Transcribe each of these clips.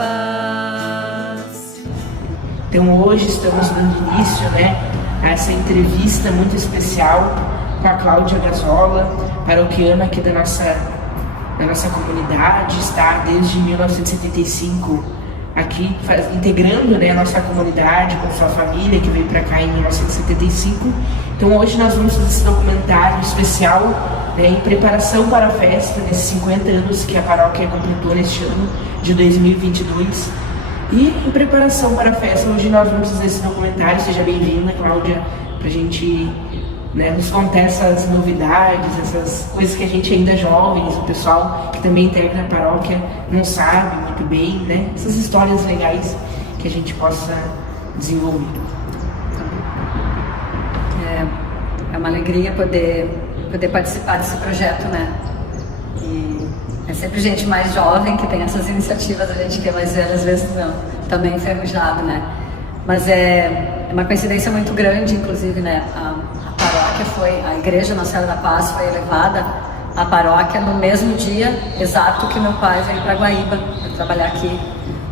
paz. Então hoje estamos dando início, a essa entrevista muito especial com a Cláudia Gazola, paroquiana aqui da nossa comunidade, está desde 1975 aqui integrando a nossa comunidade com sua família, que veio para cá em 1975. Então hoje nós vamos fazer esse documentário especial em preparação para a festa desses 50 anos que a paróquia completou neste ano de 2022. E em preparação para a festa, hoje nós vamos fazer esse documentário. Seja bem-vinda, Cláudia, para a gente nos contar essas novidades, essas coisas que a gente ainda é jovens, o pessoal que também integra a paróquia não sabe muito bem, essas histórias legais que a gente possa desenvolver. É uma alegria poder participar desse projeto, E é sempre gente mais jovem que tem essas iniciativas, a gente que é mais velha às vezes não, também enferrujado, Mas é uma coincidência muito grande, inclusive, a Igreja Nossa Senhora da Paz foi elevada à paróquia no mesmo dia exato que meu pai veio para Guaíba, para trabalhar aqui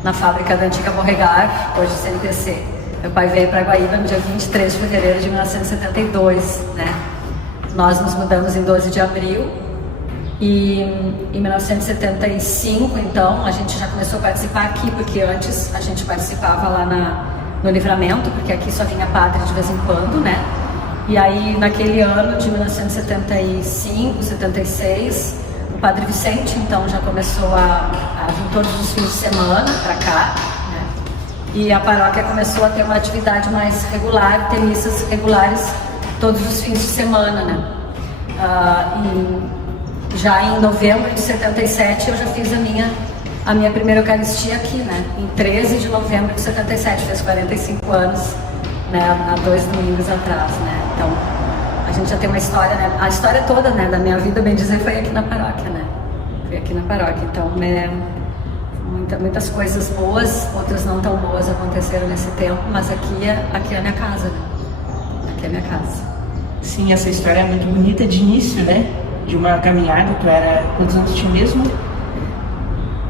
na fábrica da antiga Borregar, hoje CNPC. Meu pai veio para Guaíba no dia 23 de fevereiro de 1972, Nós nos mudamos em 12 de abril e em 1975, então, a gente já começou a participar aqui, porque antes a gente participava lá no Livramento, porque aqui só vinha padre de vez em quando, E aí, naquele ano de 1975, 76, o Padre Vicente, então, já começou a vir todos os fins de semana para cá, E a paróquia começou a ter uma atividade mais regular, ter missas regulares todos os fins de semana, E já em novembro de 77, eu já fiz a minha primeira Eucaristia aqui, Em 13 de novembro de 77, fez 45 anos. Há 2 domingos atrás, Então, a gente já tem uma história, A história toda, da minha vida, bem dizer, foi aqui na paróquia, Foi aqui na paróquia. Então, muitas coisas boas, outras não tão boas aconteceram nesse tempo, mas aqui é a minha casa, Aqui é a minha casa. Sim, essa história é muito bonita de início, De uma caminhada. Quantos anos tinha mesmo?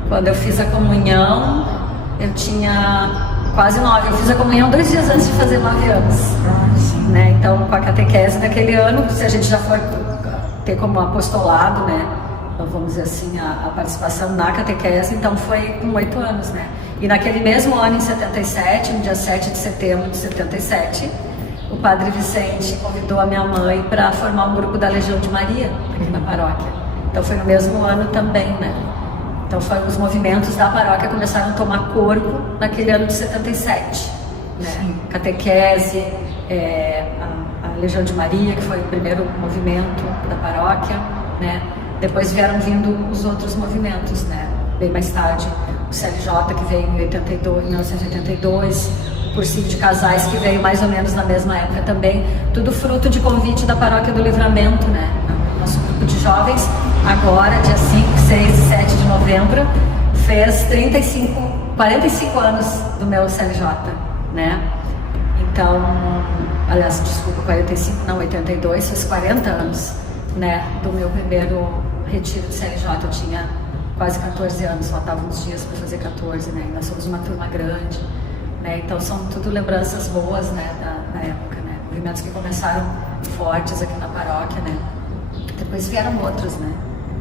Quando eu fiz a comunhão, eu tinha quase 9. Eu fiz a comunhão 2 dias antes de fazer 9 anos. Então, com a catequese daquele ano, se a gente já for ter como apostolado, então, vamos dizer assim, a participação na catequese, então foi com 8 anos, E naquele mesmo ano, em 77, no dia 7 de setembro de 77, o Padre Vicente convidou a minha mãe para formar um grupo da Legião de Maria aqui na paróquia. Então foi no mesmo ano também, Então os movimentos da paróquia começaram a tomar corpo naquele ano de 77, Catequese, a Legião de Maria, que foi o primeiro movimento da paróquia, Depois vieram vindo os outros movimentos, Bem mais tarde, o CLJ, que veio em 1982, o Cursinho de Casais, que veio mais ou menos na mesma época também, tudo fruto de convite da Paróquia do Livramento, Nosso grupo de jovens, agora, dia 5, 6 e 7 de novembro, fez 45 anos do meu CLJ, Então, aliás, desculpa, 45, não, 82, fez 40 anos, do meu primeiro retiro de CLJ. Eu tinha quase 14 anos, faltavam uns dias para fazer 14, Nós somos uma turma grande, Então são tudo lembranças boas, da época, Movimentos que começaram fortes aqui na paróquia, Depois vieram outros,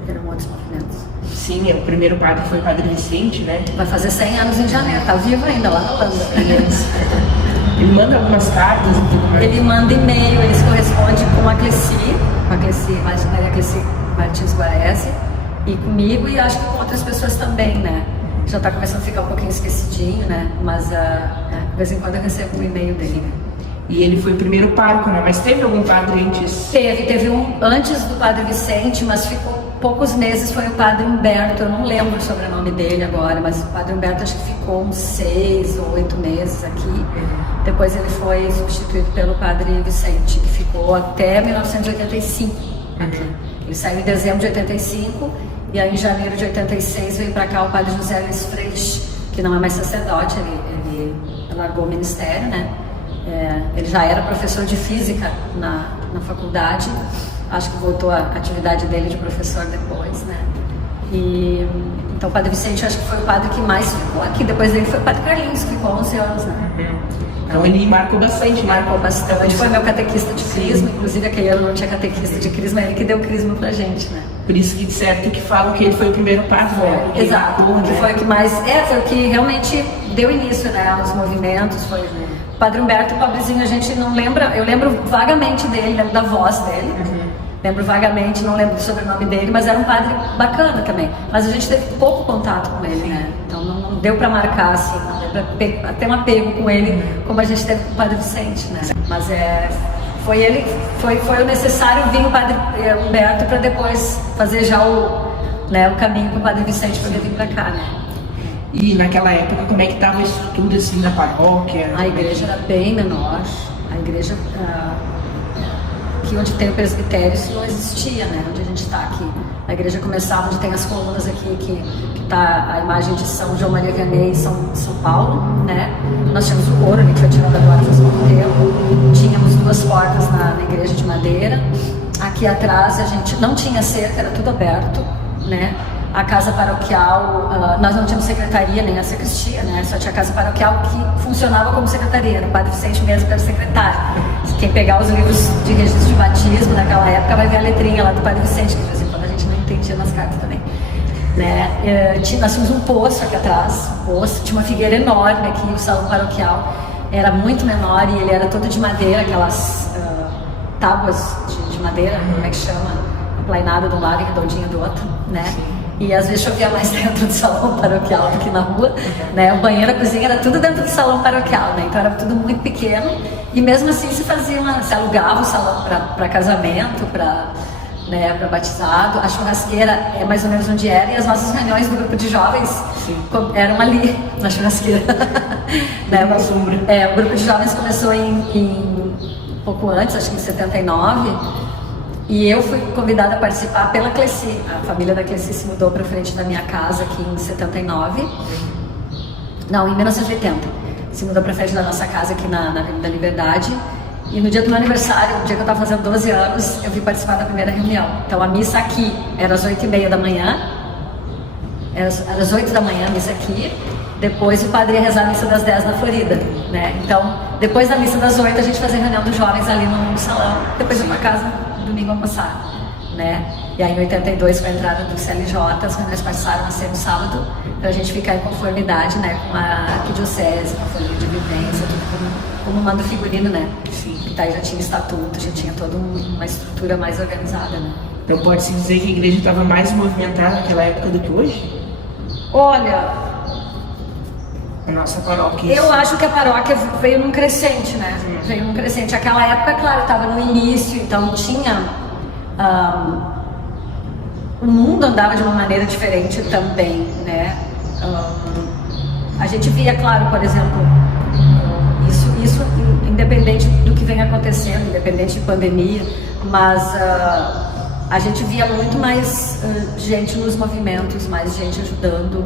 Vieram outros movimentos. Sim, o primeiro padre foi o Padre Vicente, Vai fazer 100 anos em janeiro, tá vivo ainda lá na Holanda. Ele manda algumas cartas e tudo mais. Ele manda e-mail, ele se corresponde com a Cleci, Maria Cleci Martins Guarese, e comigo, e acho que com outras pessoas também, Já tá começando a ficar um pouquinho esquecidinho, Mas de vez em quando eu recebo um e-mail dele. E ele foi o primeiro pároco, Mas teve algum padre antes? Teve um antes do Padre Vicente, mas ficou poucos meses, foi o Padre Humberto. Eu não lembro o sobrenome dele agora, mas o Padre Humberto acho que ficou uns 6 ou 8 meses aqui. Depois ele foi substituído pelo Padre Vicente, que ficou até 1985 aqui. Ele saiu em dezembro de 85 e aí em janeiro de 86 veio para cá o Padre José Luiz Freixo, que não é mais sacerdote, ele largou o ministério, Ele já era professor de física na faculdade, acho que voltou à atividade dele de professor depois, E Então o Padre Vicente, eu acho que foi o padre que mais ficou aqui. Depois dele foi o Padre Carlinhos, que ficou 11 anos, né? Então ele marcou bastante, né? Marcou bastante. Foi meu catequista de crisma, inclusive aquele ano não tinha catequista de crisma, ele que deu crisma pra gente, né? Por isso que certo que falam que ele foi o primeiro padre, né? Exato, que foi o que mais. Foi o que realmente deu início, né, aos movimentos. Foi o Padre Humberto, o pobrezinho, a gente não lembra. Eu lembro vagamente dele, lembro da voz dele. Lembro vagamente, não lembro do sobrenome dele, mas era um padre bacana também. Mas a gente teve pouco contato com ele, né? Então não deu pra marcar assim, não deu pra ter um apego com ele como a gente teve com o Padre Vicente, né? Mas foi o necessário vir o Padre Humberto para depois fazer já o caminho para o Padre Vicente poder vir para cá, né? E naquela época, como é que estava a estrutura assim da paróquia? A igreja era bem menor. A igreja aqui onde tem o presbitério, isso não existia, né? Onde a gente está aqui. A igreja começava onde tem as colunas aqui, que está a imagem de São João Maria Vianney e São Paulo, né? Nós tínhamos o coro ali que foi tirado agora faz pouco tempo. Tínhamos 2 portas na igreja de madeira. Aqui atrás a gente não tinha cerca, era tudo aberto, né? A casa paroquial, nós não tínhamos secretaria nem a sacristia, né? Só tinha a casa paroquial que funcionava como secretaria. Era o Padre Vicente mesmo que era secretário. Quem pegar os livros de registro de batismo naquela época vai ver a letrinha lá do Padre Vicente, que de vez em quando a gente não entendia nas cartas também. Né? Nós tínhamos um poço aqui atrás, tinha uma figueira enorme aqui, o salão paroquial era muito menor e ele era todo de madeira, aquelas tábuas de madeira, como é que chama? Aplainada de um lado e redondinha do outro, né? E às vezes chovia mais dentro do salão paroquial do que na rua, né? O banheiro, a cozinha era tudo dentro do salão paroquial, né? Então era tudo muito pequeno e mesmo assim se alugava o salão para casamento, para batizado. A churrasqueira é mais ou menos onde era e as nossas reuniões do grupo de jovens eram ali, na churrasqueira. Né? O grupo de jovens começou em pouco antes, acho que em 79, e eu fui convidada a participar pela Cleci. A família da Cleci se mudou para frente da minha casa aqui em 79. Não, em 1980. Se mudou para frente da nossa casa aqui na Avenida da Liberdade. E no dia do meu aniversário, no dia que eu estava fazendo 12 anos, eu vim participar da primeira reunião. Então a missa aqui era às 8h30 da manhã. Era às 8 da manhã a missa aqui. Depois o padre ia rezar a missa das 10 na Florida, né? Então, depois da missa das 8, a gente fazia reunião dos jovens ali no salão. Depois ia para casa, domingo almoçar, né? E aí em 82, com a entrada do CLJ, as reuniões passaram a ser no sábado, para a gente ficar em conformidade, né? Com a arquidiocese, com a folha de vivência, tudo como manda o figurino, né? Sim. E daí já tinha estatuto, já tinha toda uma estrutura mais organizada, né? Então pode-se dizer que a igreja estava mais movimentada naquela época do que hoje? Olha, a nossa paróquia. Eu acho que a paróquia veio num crescente, né? Veio num crescente. Aquela época, claro, estava no início, então tinha... o mundo andava de uma maneira diferente também, né? A gente via, claro, por exemplo, isso independente do que vem acontecendo, independente de pandemia, mas a gente via muito mais gente nos movimentos, mais gente ajudando,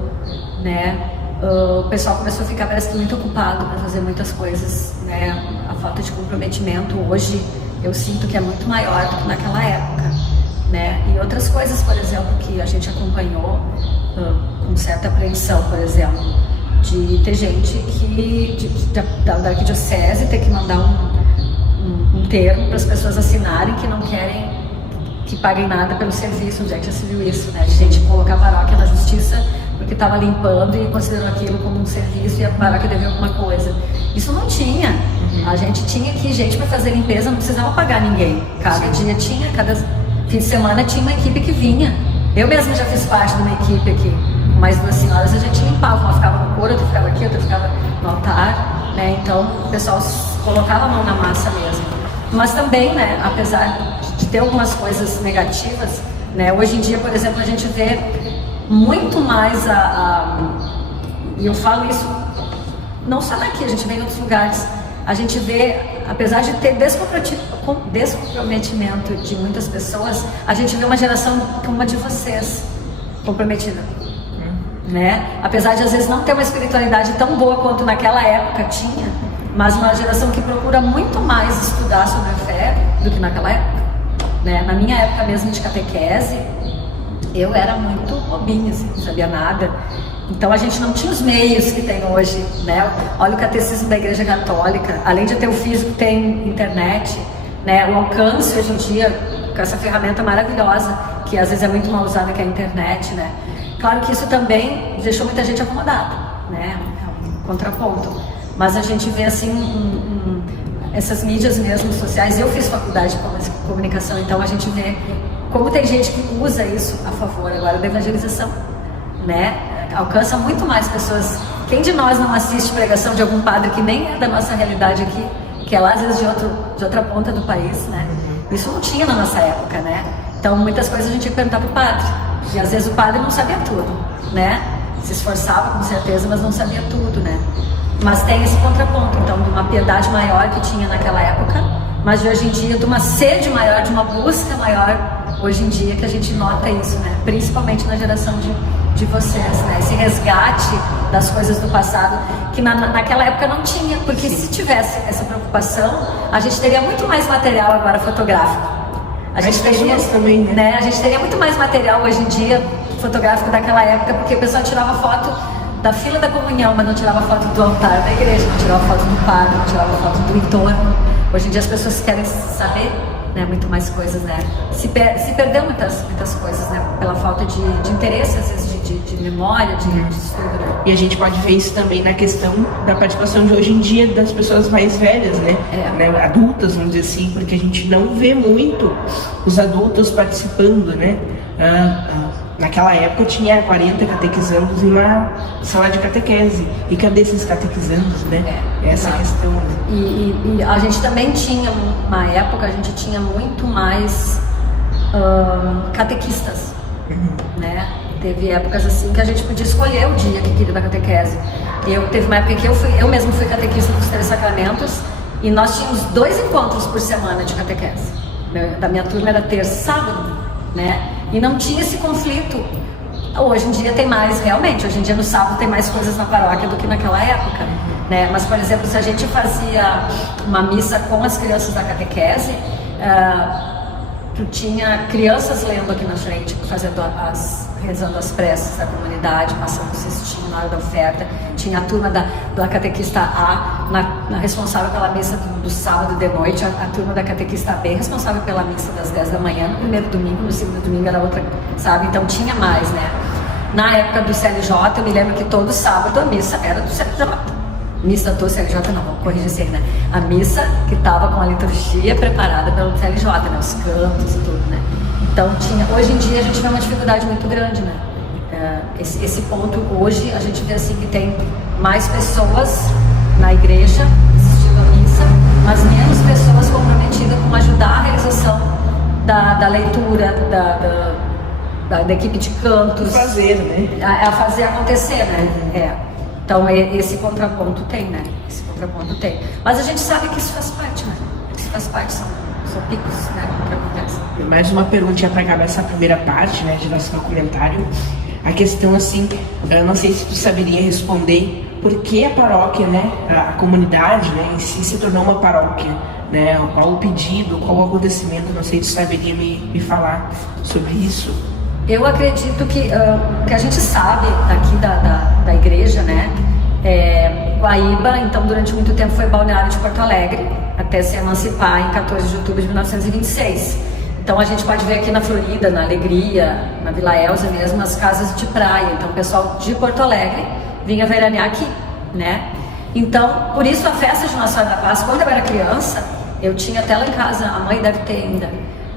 né? O pessoal começou a ficar, parece que, muito ocupado para fazer muitas coisas, né? A falta de comprometimento hoje eu sinto que é muito maior do que naquela época, né? E outras coisas, por exemplo, que a gente acompanhou com certa apreensão, por exemplo, de ter gente da arquidiocese ter que mandar um termo para as pessoas assinarem que não querem que paguem nada pelo serviço. Onde é que já se viu isso, né? De gente colocar a paróquia na justiça porque estava limpando e considerou aquilo como um serviço e a paróquia devia alguma coisa. Isso não tinha. A gente tinha aqui gente para fazer limpeza, não precisava pagar ninguém. Cada dia tinha, cada fim de semana tinha uma equipe que vinha. Eu mesma já fiz parte de uma equipe aqui. Com mais 2 senhoras a gente limpava. Uma ficava no coro, outra ficava aqui, outra ficava no altar, né? Então o pessoal colocava a mão na massa mesmo. Mas também, né, apesar de ter algumas coisas negativas, né, hoje em dia, por exemplo, a gente vê muito mais e eu falo isso não só daqui, a gente vê em outros lugares, a gente vê, apesar de ter descomprometimento de muitas pessoas, a gente vê uma geração como a de vocês, comprometida, né? Apesar de às vezes não ter uma espiritualidade tão boa quanto naquela época tinha, mas uma geração que procura muito mais estudar sobre a fé do que naquela época, né? Na minha época mesmo de catequese, eu era muito bobinha, assim, não sabia nada. Então a gente não tinha os meios que tem hoje, né? Olha o catecismo da Igreja Católica, além de ter o físico, tem internet, né? O alcance hoje em dia, com essa ferramenta maravilhosa, que às vezes é muito mal usada, que é a internet, né? Claro que isso também deixou muita gente acomodada, né? É um contraponto. Mas a gente vê assim, essas mídias mesmo sociais. Eu fiz faculdade de comunicação, então a gente vê como tem gente que usa isso a favor agora da evangelização, né? Alcança muito mais pessoas. Quem de nós não assiste pregação de algum padre que nem é da nossa realidade aqui, que é lá às vezes de outra ponta do país, né? Isso não tinha na nossa época, né? Então muitas coisas a gente tinha que perguntar pro padre. E às vezes o padre não sabia tudo, né? Se esforçava com certeza, mas não sabia tudo, né? Mas tem esse contraponto, então, de uma piedade maior que tinha naquela época, mas de hoje em dia, de uma sede maior, de uma busca maior, hoje em dia, que a gente nota isso, né? Principalmente na geração de vocês, né? Esse resgate das coisas do passado, que naquela época não tinha, porque se tivesse essa preocupação, a gente teria muito mais material agora fotográfico. A gente teria, também, né? A gente teria muito mais material hoje em dia fotográfico daquela época, porque o pessoal tirava foto da fila da comunhão, mas não tirava foto do altar da igreja, não tirava foto do padre, não tirava foto do entorno. Hoje em dia as pessoas querem saber, né, muito mais coisas, né? Se perdeu muitas coisas, né? Pela falta de interesse, às vezes, de memória, de estudo, né? E a gente pode ver isso também na questão da participação de hoje em dia das pessoas mais velhas, né? Né? Adultas, vamos dizer assim, porque a gente não vê muito os adultos participando, né? Naquela época tinha 40 catequizandos em uma sala de catequese. E cadê esses catequizandos, né? Essa questão. E a gente também tinha, uma época, a gente tinha muito mais catequistas, né? Teve épocas assim que a gente podia escolher o dia que queria da catequese. Teve uma época que eu mesmo fui catequista dos 3 sacramentos e nós tínhamos 2 encontros por semana de catequese. Da minha turma era terça e sábado, né? E não tinha esse conflito. Hoje em dia tem mais, realmente. Hoje em dia no sábado tem mais coisas na paróquia do que naquela época, né? Mas, por exemplo, se a gente fazia uma missa com as crianças da catequese, tu tinha crianças lendo aqui na frente, rezando as preces da comunidade, passando o cestinho na hora da oferta. Tinha a turma da catequista A, na responsável pela missa do sábado de noite, a turma da catequista B, responsável pela missa das 10 da manhã, no primeiro domingo, no segundo domingo era outra, sabe? Então tinha mais, né? Na época do CLJ, eu me lembro que todo sábado a missa era do CLJ. Missa do CLJ não, vou corrigir isso aí, né? A missa que estava com a liturgia preparada pelo CLJ, né? Os cantos e tudo, né? Então tinha, hoje em dia a gente vê uma dificuldade muito grande, né? Esse ponto hoje a gente vê assim que tem mais pessoas na igreja assistindo a missa, mas menos pessoas comprometidas com ajudar a realização da leitura, da equipe de cantos. Fazer, né? A fazer acontecer, né? Então esse contraponto tem, né? Esse contraponto tem. Mas a gente sabe que isso faz parte, né? Isso faz parte, são picos, né? Que acontece. Mais uma perguntinha para acabar essa primeira parte, né, de nosso documentário. A questão, assim, eu não sei se tu saberia responder por que a paróquia, né, a comunidade, né, em si se tornou uma paróquia, né? Qual o pedido, qual o acontecimento, não sei se tu saberia me falar sobre isso. Eu acredito que o que a gente sabe aqui da igreja, né, Guaíba, então durante muito tempo foi balneário de Porto Alegre, até se emancipar em 14 de outubro de 1926. Então a gente pode ver aqui na Florida, na Alegria, na Vila Elza mesmo, as casas de praia. Então o pessoal de Porto Alegre vinha veranear aqui, né? Então, por isso a festa de Nossa Senhora da Paz, quando eu era criança, eu tinha até lá em casa, a mãe deve ter ainda,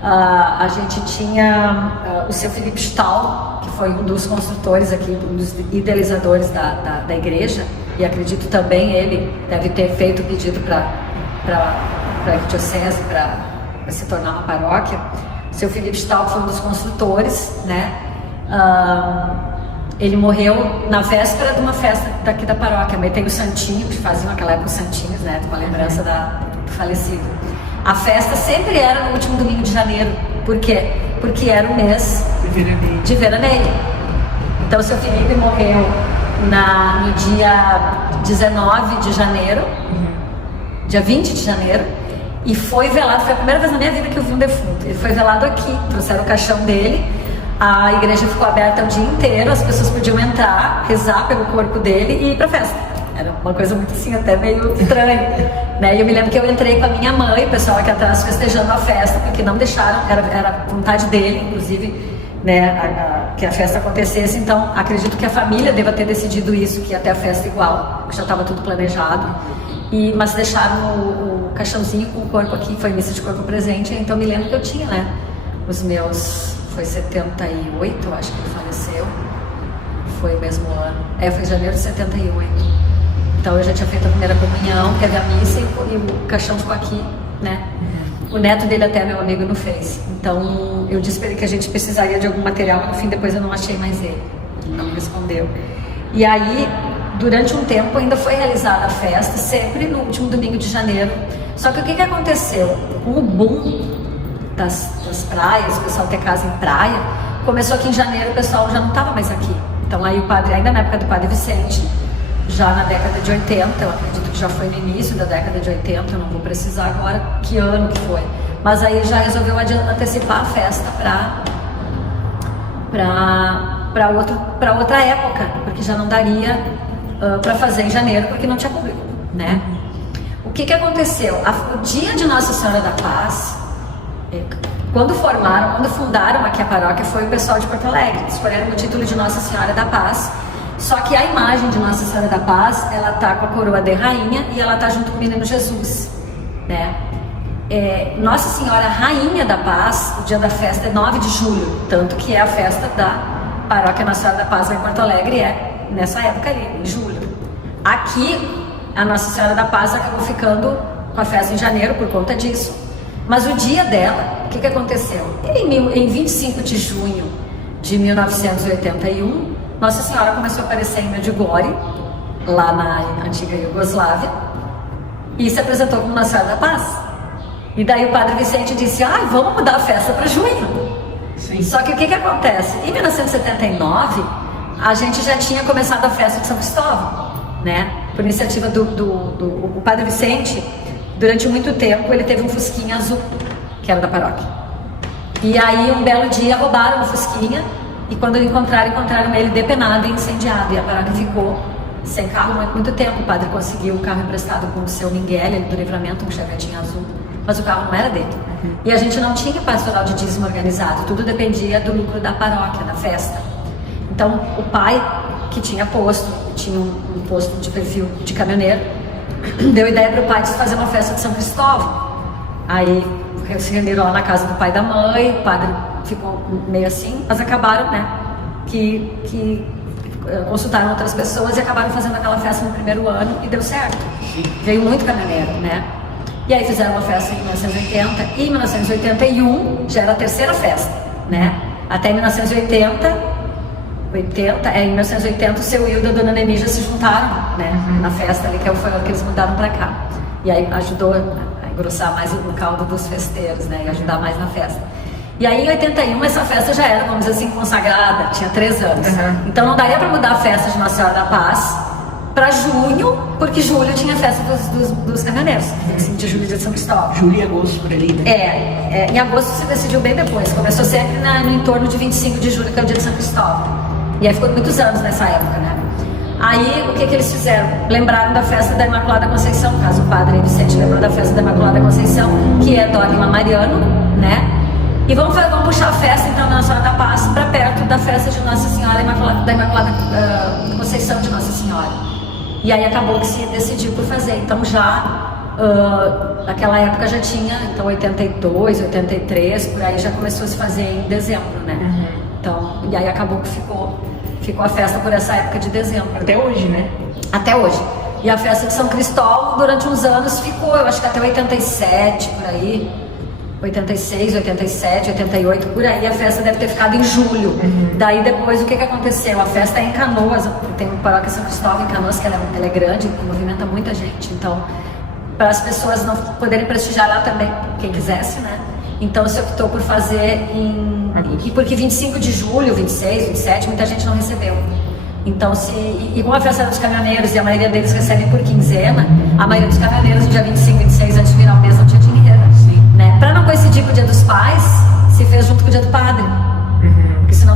a gente tinha o seu Felipe Stahl, que foi um dos construtores aqui, um dos idealizadores da igreja, e acredito também ele deve ter feito o pedido para a arquidiocese, para se tornar uma paróquia. O seu Felipe Stahl foi um dos construtores, né? Ele morreu na véspera de uma festa daqui da paróquia, mas tem os santinhos, que faziam naquela época os santinhos, né? Com a lembrança do falecido. A festa sempre era no último domingo de janeiro. Por quê? Porque era o mês de veraneio. Então o seu Felipe morreu no dia 19 de janeiro, dia 20 de janeiro, e foi velado. Foi a primeira vez na minha vida que eu vi um defunto. Ele foi velado aqui, trouxeram o caixão dele. A igreja ficou aberta o dia inteiro, as pessoas podiam entrar, rezar pelo corpo dele e ir pra festa. Era uma coisa muito assim, até meio estranha, né? E eu me lembro que eu entrei com a minha mãe, o pessoal aqui atrás festejando a festa, porque não deixaram, era vontade dele, inclusive, né, que a festa acontecesse. Então, acredito que a família deva ter decidido isso, que ia ter a festa igual, que já estava tudo planejado. Mas deixaram o caixãozinho com o corpo aqui, foi missa de corpo presente. Então, me lembro que eu tinha, né, os meus... Foi 78, eu acho que ele faleceu. Foi o mesmo ano. Foi janeiro de 78. Então eu já tinha feito a primeira comunhão, teve a missa e o caixão ficou aqui, né? O neto dele até, meu amigo, não fez. Então eu disse pra ele que a gente precisaria de algum material, mas no fim depois eu não achei mais ele. Não me respondeu. E aí, durante um tempo, ainda foi realizada a festa, sempre no último domingo de janeiro. Só que o que aconteceu? Com o boom das praias, o pessoal ter casa em praia, começou aqui em janeiro, o pessoal já não estava mais aqui. Então aí o padre, ainda na época do Padre Vicente, já na década de 80, eu acredito que já foi no início da década de 80, eu não vou precisar agora que ano que foi, mas aí já resolveu antecipar a festa para outra época, porque já não daria para fazer em janeiro, porque não tinha público, né? O que aconteceu? O dia de Nossa Senhora da Paz, quando fundaram aqui a paróquia, foi o pessoal de Porto Alegre, escolheram o título de Nossa Senhora da Paz, só que a imagem de Nossa Senhora da Paz, ela tá com a coroa de rainha e ela tá junto com o menino Jesus, né? Nossa Senhora Rainha da Paz, o dia da festa é 9 de julho, tanto que é a festa da paróquia Nossa Senhora da Paz lá em Porto Alegre, nessa época ali, em julho. Aqui, a Nossa Senhora da Paz acabou ficando com a festa em janeiro por conta disso. Mas o dia dela, o que aconteceu? Em 25 de junho de 1981, Nossa Senhora começou a aparecer em Medjugorje, lá na antiga Iugoslávia, e se apresentou como Nossa Senhora da Paz. E daí o Padre Vicente disse, vamos mudar a festa para junho. Sim. Só que o que acontece? Em 1979, a gente já tinha começado a festa de São Cristóvão, né? Por iniciativa do Padre Vicente. Durante muito tempo ele teve um fusquinha azul, que era da paróquia. E aí um belo dia roubaram o fusquinha e quando encontraram ele depenado e incendiado. E a paróquia ficou sem carro muito tempo. O padre conseguiu um carro emprestado com o seu Miguel, do Livramento, um chevetinho azul. Mas o carro não era dele. E a gente não tinha pastoral de dízimo organizado. Tudo dependia do lucro da paróquia, da festa. Então o pai, que tinha um posto de perfil de caminhoneiro, deu ideia para o pai de fazer uma festa de São Cristóvão. Aí se renderam lá na casa do pai e da mãe, o padre ficou meio assim, mas acabaram, né, que consultaram outras pessoas e acabaram fazendo aquela festa no primeiro ano e deu certo. Veio muito caminhoneiro, né? E aí fizeram uma festa em 1980 e em 1981 já era a terceira festa, né? Até em 1980, em 1980 o seu Hilda e a dona Nemi já se juntaram, né, na festa ali, que foi que eles mudaram pra cá. E aí ajudou a engrossar mais o caldo dos festeiros, né, e ajudar mais na festa. E aí em 81 essa festa já era, vamos dizer assim, consagrada, tinha 3 anos. Então não daria pra mudar a festa de Nossa Senhora da Paz pra junho, porque julho tinha a festa dos caminhoneiros, 25 de julho de São Cristóvão. Julho e agosto por ali, né? Em agosto se decidiu bem depois, começou sempre no entorno de 25 de julho, que é o dia de São Cristóvão. E aí ficou muitos anos nessa época, né? Aí, o que eles fizeram? Lembraram da festa da Imaculada Conceição, no caso o Padre Vicente lembrou da festa da Imaculada Conceição, que é dogma mariano, né? E vamos puxar a festa, então, da Nossa Senhora da Paz para perto da festa de Nossa Senhora, da Imaculada Conceição de Nossa Senhora. E aí acabou que se decidiu por fazer. Então naquela época já tinha, então 82, 83, por aí já começou a se fazer em dezembro, né? Então, e aí acabou que ficou a festa por essa época de dezembro. Até hoje, né? Até hoje. E a festa de São Cristóvão, durante uns anos, ficou, eu acho que até 87, por aí. 86, 87, 88, por aí. A festa deve ter ficado em julho. Daí depois, o que aconteceu? A festa é em Canoas. Tem uma paróquia São Cristóvão em Canoas, que ela é grande, movimenta muita gente. Então, para as pessoas não poderem prestigiar lá também, quem quisesse, né? Então se optou por fazer e porque 25 de julho, 26, 27, muita gente não recebeu. Então e como a festa era dos caminhoneiros e a maioria deles recebe por quinzena, a maioria dos caminhoneiros no dia 25, 26, antes de virar o mês, não tinha dinheiro, né? Para não coincidir com o dia dos pais, se fez junto com o dia do padre, porque senão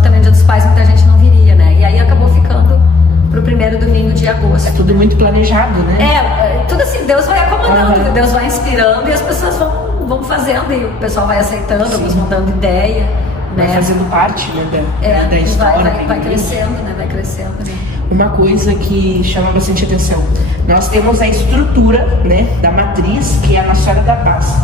Nossa, tudo muito planejado, né? Tudo assim, Deus vai acomodando, Aham. Deus vai inspirando e as pessoas vão fazendo e o pessoal vai aceitando, alguns vão dando ideia, Vai né? fazendo parte, né, da E história. vai da igreja. crescendo, né? Vai crescendo, né? Uma coisa que chama bastante atenção, nós temos a estrutura, né, da matriz, que é a Nossa Senhora da Paz.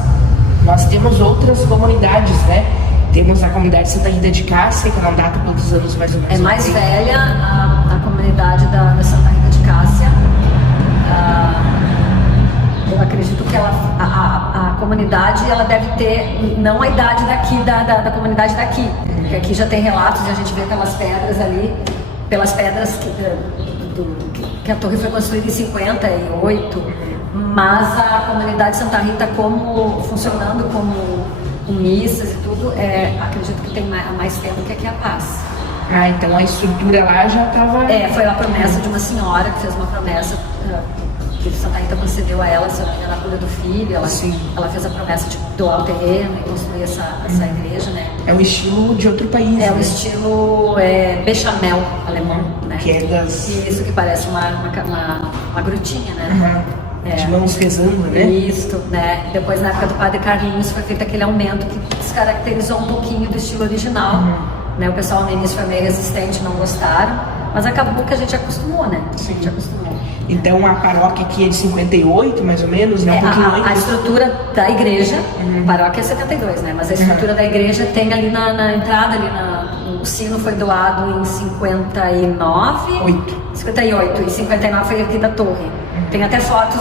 Nós temos outras comunidades, né? Temos a comunidade Santa Rita de Cássia, que não data quantos anos mais ou menos. É mais velha a comunidade da Santa Rita de Cássia. Eu acredito que a comunidade ela deve ter não a idade daqui da comunidade daqui, porque aqui já tem relatos e a gente vê pelas pedras ali, pelas pedras que a torre foi construída em 58, mas a comunidade Santa Rita funcionando como com missas e tudo, acredito que tem mais tempo que aqui a Paz. Ah, então a estrutura lá já estava... Foi a promessa de uma senhora que fez uma promessa que Santa Rita concedeu a ela, se eu não me engano, na cura do filho. Ela fez a promessa de doar o terreno e construir essa igreja, né? É um estilo de outro país, É né? um estilo bechamel alemão, né? Que é das... Isso, que parece uma grutinha, né? Uhum. De mãos rezando, né? Isso, né? Depois, na época do Padre Carlinhos, foi feito aquele aumento que descaracterizou um pouquinho do estilo original. Né? O pessoal no início foi meio resistente, não gostaram, mas acabou que a gente acostumou, né? A gente acostumou. Então a paróquia aqui é de 58, mais ou menos, né? Um pouquinho A antes. estrutura da igreja, a paróquia é 72, né? Mas a estrutura da igreja tem ali na entrada, o sino foi doado em 59... 58, e 59 foi aqui da torre. Tem até fotos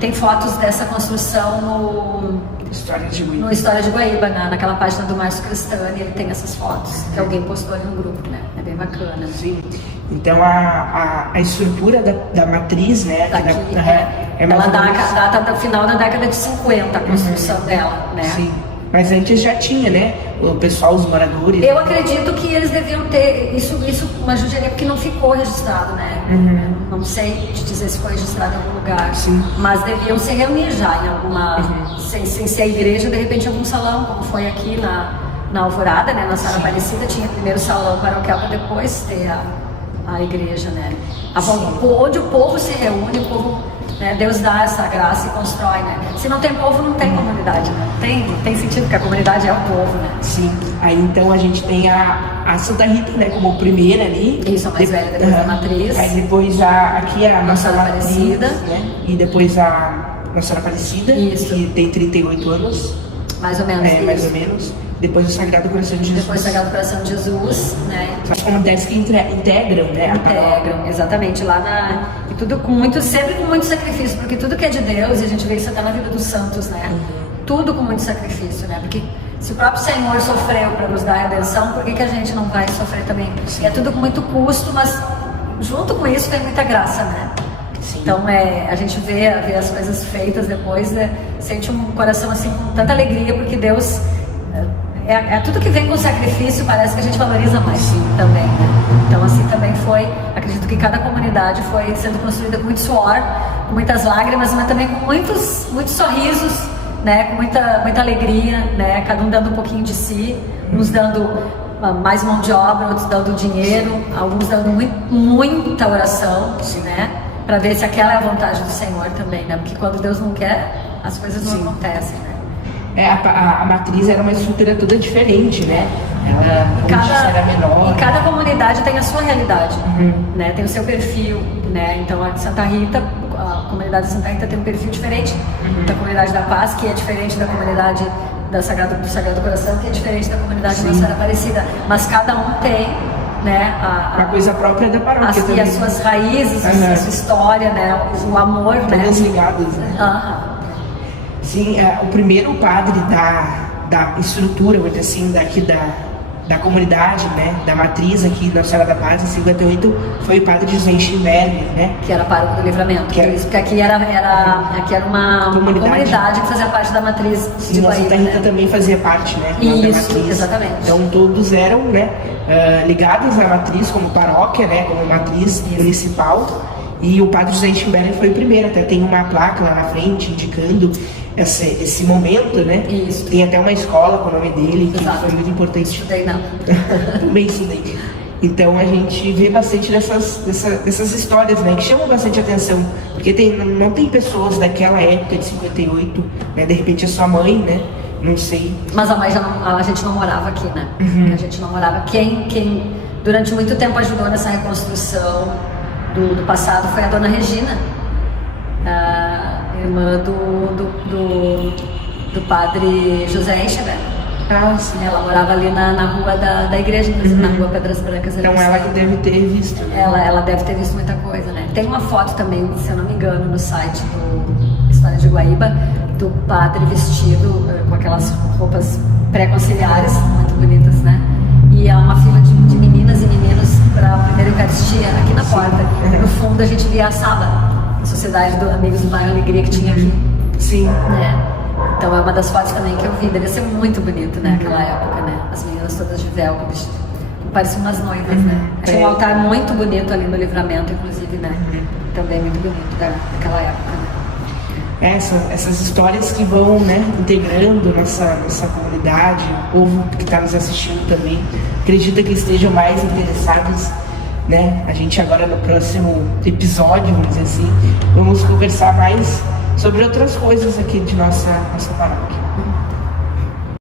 Tem fotos dessa construção no História de Guaíba, naquela página do Márcio Cristani, ele tem essas fotos, que alguém postou ali no grupo, né? É bem bacana. Sim. Então a estrutura da matriz, né? Ela data do final da década de 50, a construção dela, né? Sim. Mas antes já tinha, né? O pessoal, os moradores. Eu acredito que eles deviam ter isso uma judiaria, porque não ficou registrado, né? Não sei te dizer se foi registrado em algum lugar. Sim. Mas deviam se reunir já em alguma. Sem ser a igreja, de repente algum salão, como foi aqui na Alvorada, né? Na Sala Aparecida, tinha primeiro o salão paroquial para depois ter a igreja, né? Onde o povo se reúne, o povo. Né, Deus dá essa graça e constrói, né? Se não tem povo, não tem comunidade, né? Tem sentido, porque a comunidade é o povo, né? Sim. Aí então a gente tem a Santa Rita, né? Como primeira ali. Isso, a mais velha, depois a matriz. Aí depois aqui a Nossa Senhora Aparecida. Né? E depois a Nossa Senhora Aparecida, Isso. que tem 38 anos. Mais ou menos. Mais ou menos. Depois o Sagrado Coração de Jesus. Depois o Sagrado Coração de Jesus, né? As comunidades que integram, né? Integram, exatamente. E tudo sempre com muito sacrifício, porque tudo que é de Deus, e a gente vê isso até na vida dos santos, né? Tudo com muito sacrifício, né? Porque se o próprio Senhor sofreu para nos dar a redenção, por que a gente não vai sofrer também? E é tudo com muito custo, mas junto com isso vem muita graça, né? Sim. Então a gente vê as coisas feitas depois, né? Sente um coração assim com tanta alegria, porque Deus... tudo que vem com sacrifício, parece que a gente valoriza mais também, né? Então assim também foi, acredito que cada comunidade foi sendo construída com muito suor, com muitas lágrimas, mas também com muitos sorrisos, né? Com muita alegria, né? Cada um dando um pouquinho de si, uns dando mais mão de obra, outros dando dinheiro, alguns dando muita oração, né? Para ver se aquela é a vontade do Senhor também, né? Porque quando Deus não quer, as coisas não acontecem, né? A matriz era uma estrutura toda diferente, né? Ela era menor. E cada comunidade tem a sua realidade, né? Tem o seu perfil, né? Então a Santa Rita, a comunidade de Santa Rita tem um perfil diferente da comunidade da Paz, que é diferente da comunidade do Sagrado Coração, que é diferente da comunidade da Nossa Senhora Aparecida. Mas cada um tem, né? Uma coisa própria da paróquia também. E as suas raízes, a sua história, né? O amor, todas né? ligadas, né? Sim, o primeiro padre da estrutura, vou dizer assim, daqui da comunidade, né, da matriz aqui da Senhora da Paz, em 58, foi o padre José Schimberger, né? Que era pároco do Livramento. Porque aqui era uma comunidade que fazia parte da matriz de Guaíba. Sim, a Santa Rita também fazia parte, né? Isso, da matriz. Exatamente. Então todos eram, né, ligados à matriz como paróquia, né, como matriz municipal. E o padre José Schimberger foi o primeiro, até tem uma placa lá na frente indicando esse momento, né? Isso. Tem até uma escola com o nome dele, que foi muito importante. Estudei não. Também estudei. Então a gente vê bastante dessas histórias, né, que chamam bastante atenção, porque não tem pessoas daquela época de 58, né, de repente a sua mãe, né, não sei. Mas a mãe a gente não morava aqui, né? A gente não morava. Quem durante muito tempo ajudou nessa reconstrução do passado foi a dona Regina, a irmã do padre José Echever. Ah, sim. Ela morava ali na rua da igreja, na rua Pedras Brancas. Então ela que deve ter visto. Ela deve ter visto muita coisa, né? Tem uma foto também, se eu não me engano, no site do História de Guaíba, do padre vestido com aquelas roupas pré-conciliares, muito bonitas, né? E há uma fila de meninas e meninos para a primeira Eucaristia aqui na porta. E no fundo a gente via a Saba, a Sociedade dos Amigos do Bairro Alegria que tinha aqui. Sim. Né? Então é uma das fotos também que eu vi, deve ser muito bonito, né? Aquela época, né? As meninas todas de véu, pareciam umas noivas, né? Tinha um altar muito bonito ali no Livramento, inclusive, né? Também muito bonito daquela época, né? Essas histórias que vão, né, integrando nossa comunidade, o povo que está nos assistindo também, acredita que estejam mais interessados, né? A gente agora no próximo episódio, vamos dizer assim, vamos conversar mais sobre outras coisas aqui de nossa paróquia.